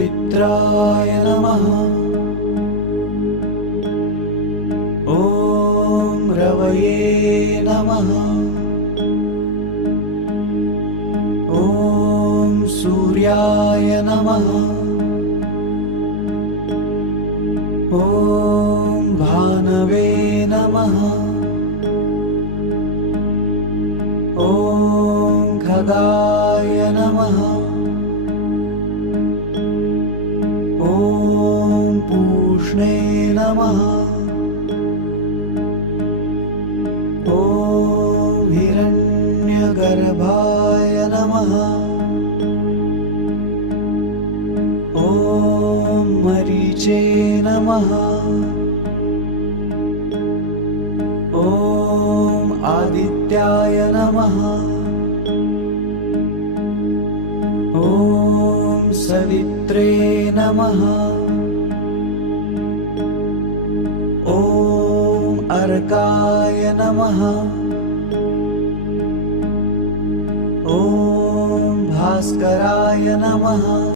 मित्राय नमः। ॐ रवये नमः। ॐ सूर्याय नमः। ॐ भानवे नमः। ॐ खगाय नमः। ॐ पूष्णे नमः। ॐ हिरण्यगर्भाय नमः। ॐ मरीचे नमः। ॐ आदित्याय नमः। ॐ सवित्रे नमः। ॐ अर्काय नमः। ॐ भास्कराय नमः।